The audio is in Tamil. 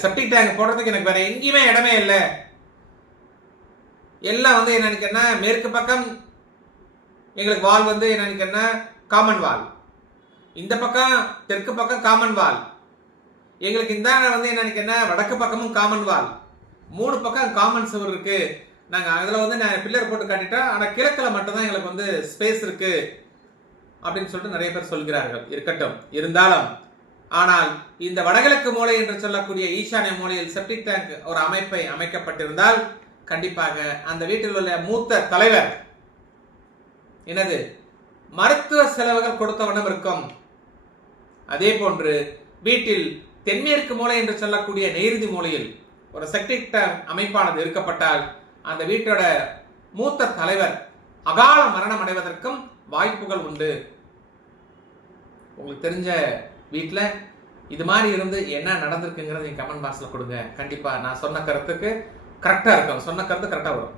செப்டிக் டேங்க் போடுறதுக்கு எனக்கு வேற எங்கேயுமே இடமே இல்லை. எல்லாம் என்னன்னு மேற்கு பக்கம் எங்களுக்கு வால் என்னன்னு காமன் வால், இந்த பக்கம் தெற்கு பக்கம் காமன் வால், எங்களுக்கு இந்த என்னன்னு வடக்கு பக்கமும் காமன் வால், 3 பக்கம் காமன் சுவர் இருக்கு. நாங்க அதுல பில்லர் போட்டு காட்டிட்டோம். ஆனா கிழக்குல மட்டும்தான் எங்களுக்கு ஸ்பேஸ் இருக்கு அப்படின்னு சொல்லிட்டு நிறைய பேர் சொல்கிறார்கள். இருக்கட்டும், இருந்தாலும் ஆனால் இந்த வடகிழக்கு மூலை என்று சொல்லக்கூடிய ஈசானிய மூலையில் செப்டிக் டேங்க் ஒரு அமைப்பை அமைக்கப்பட்டிருந்தால் கண்டிப்பாக அந்த வீட்டில் உள்ள மூத்த தலைவர் என்னது மருத்துவ செலவுகள் கொடுத்த வண்ணம் இருக்கும். அதே போன்று வீட்டில் தென்மேற்கு மூலை என்று சொல்லக்கூடிய நெய்ருதி மூலையில் ஒரு செப்டிக் டேங்க் அமைப்பானது இருக்கப்பட்டால் அந்த வீட்டோட மூத்த தலைவர் அகால மரணம் அடைவதற்கும் வாய்ப்புகள் உண்டு. உங்களுக்கு தெரிஞ்ச வீட்டில் இது மாதிரி இருந்து என்ன நடந்திருக்குங்கிறது நீங்க கமெண்ட் பாக்ஸ்ல கொடுங்க. கண்டிப்பா நான் சொன்ன கருத்துக்கு கரெக்டா இருக்கும், சொன்ன கருத்து கரெக்டா வரும்.